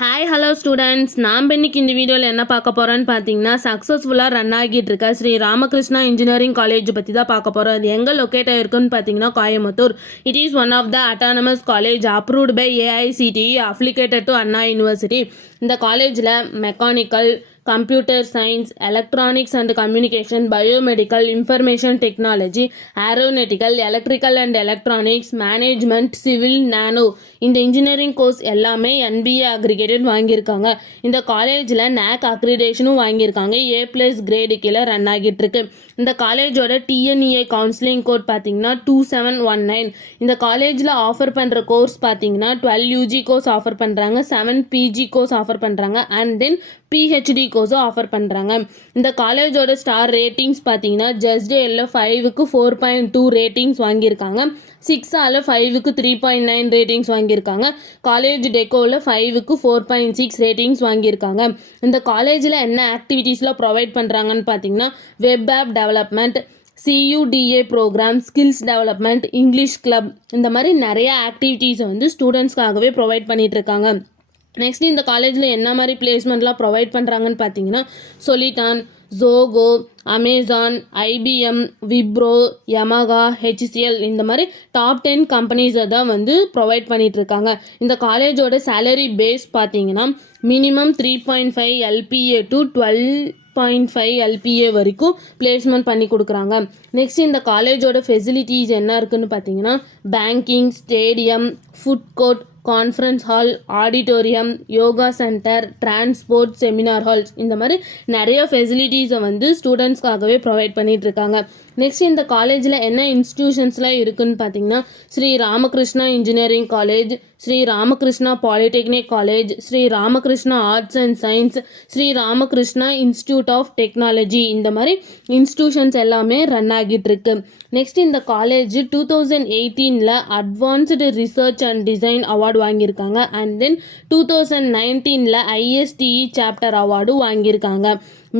Hi hello students, நாம் இன்னைக்கு இந்த வீடியோவில் என்ன பார்க்க போகிறோன்னு பார்த்தீங்கன்னா, சக்ஸஸ்ஃபுல்லாக ரன் ஆகிட்டு இருக்க ஸ்ரீ ராமகிருஷ்ணா இன்ஜினியரிங் காலேஜ் பற்றி தான் பார்க்க போகிறோம். அது எங்கே லொக்கேட் ஆகிருக்குன்னு பார்த்தீங்கன்னா Coimbatore. It is one of the autonomous college approved by AICTE affiliated to Anna university. இந்த காலேஜில் mechanical, computer science, electronics and communication, biomedical, information technology, aeronautical, electrical and electronics, management, civil, nano இந்த இன்ஜினியரிங் கோர்ஸ் எல்லாமே NBA aggregated வாங்கியிருக்காங்க. இந்த காலேஜில் நேக் அக்ரிடேஷனும் வாங்கியிருக்காங்க. A+ grade கீழே run ஆகிட்டு இருக்கு. இந்த காலேஜோட டிஎன்இஏ கவுன்சிலிங் கோட் பார்த்தீங்கன்னா 2719. இந்த காலேஜில் ஆஃபர் பண்ணுற கோர்ஸ் பார்த்தீங்கன்னா 12 யூஜி கோர்ஸ் ஆஃபர் பண்ணுறாங்க, 7 பிஜி கோர்ஸ் ஆஃபர் பண்ணுறாங்க அண்ட் தென் பிஹெச்டி கோர்ஸும் ஆஃபர் பண்ணுறாங்க. இந்த காலேஜோட ஸ்டார் ரேட்டிங்ஸ் பார்த்தீங்கன்னா ஜஸ்டேல 5க்கு 4.2 ரேட்டிங்ஸ் வாங்கியிருக்காங்க, 6ஆல் 5க்கு 3.9 ரேட்டிங்ஸ் வாங்கியிருக்காங்க, காலேஜ் டெக்கோவில் 5க்கு 4.6 ரேட்டிங்ஸ் வாங்கியிருக்காங்க. இந்த காலேஜில் என்ன ஆக்டிவிட்டீஸ்லாம் ப்ரொவைட் பண்ணுறாங்கன்னு பார்த்தீங்கன்னா web app development, CUDA program, skills development, English club இந்த மாதிரி நிறைய ஆக்டிவிட்டீஸை வந்து ஸ்டூடெண்ட்ஸ்க்காகவே ப்ரொவைட் பண்ணிகிட்டு இருக்காங்க. நெக்ஸ்ட் இந்த காலேஜில் என்ன மாதிரி பிளேஸ்மெண்ட்லாம் ப்ரொவைட் பண்ணுறாங்கன்னு பார்த்தீங்கன்னா Soliton, Zoho, Amazon, IBM, Wipro, Yamaha, HCL இந்த மாதிரி டாப் 10 கம்பெனிஸை தான் வந்து ப்ரொவைட் பண்ணிகிட்ருக்காங்க. இந்த காலேஜோட சேலரி பேஸ் பார்த்தீங்கன்னா மினிமம் 3.5 LPA டு 12.5 LPA வரைக்கும் பிளேஸ்மெண்ட் பண்ணி கொடுக்குறாங்க. நெக்ஸ்ட் இந்த காலேஜோட ஃபெசிலிட்டிஸ் என்ன இருக்குதுன்னு பார்த்தீங்கன்னா banking, stadium, food court, conference hall, auditorium, yoga centre, transport, seminar halls இந்த மாதிரி நிறைய ஃபெசிலிட்டிஸை வந்து ஸ்டூடெண்ட்ஸ்க்காகவே ப்ரொவைட் பண்ணிகிட்டு இருக்காங்க. நெக்ஸ்ட் இந்த காலேஜில் என்ன இன்ஸ்டிடியூஷன்ஸ்லாம் இருக்குதுன்னு பார்த்தீங்கன்னா Sri Ramakrishna engineering college, Sri Ramakrishna polytechnic college, Sri Ramakrishna arts and science, Sri Ramakrishna institute of technology இந்த மாதிரி இன்ஸ்டிடியூஷன்ஸ் எல்லாமே ரன் ஆகிட்டு இருக்கு. நெக்ஸ்ட் இந்த college 2018 advanced research and design award வாங்கியிருக்காங்க அண்ட் தென் 2019 ISTE சாப்டர் அவார்டும் வாங்கியிருக்காங்க.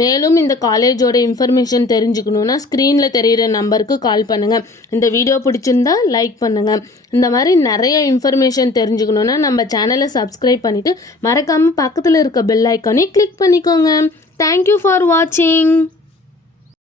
மேலும் இந்த காலேஜோட இன்ஃபர்மேஷன் தெரிஞ்சுக்கணுன்னா ஸ்க்ரீனில் தெரிகிற நம்பருக்கு கால் பண்ணுங்கள். இந்த வீடியோ பிடிச்சிருந்தா லைக் பண்ணுங்கள். இந்த மாதிரி நிறைய இன்ஃபர்மேஷன் தெரிஞ்சுக்கணுன்னா நம்ம சேனலை சப்ஸ்கிரைப் பண்ணிவிட்டு மறக்காமல் பக்கத்தில் இருக்க பெல் ஐக்கானை கிளிக் பண்ணிக்கோங்க. தேங்க்யூ ஃபார் வாட்சிங்.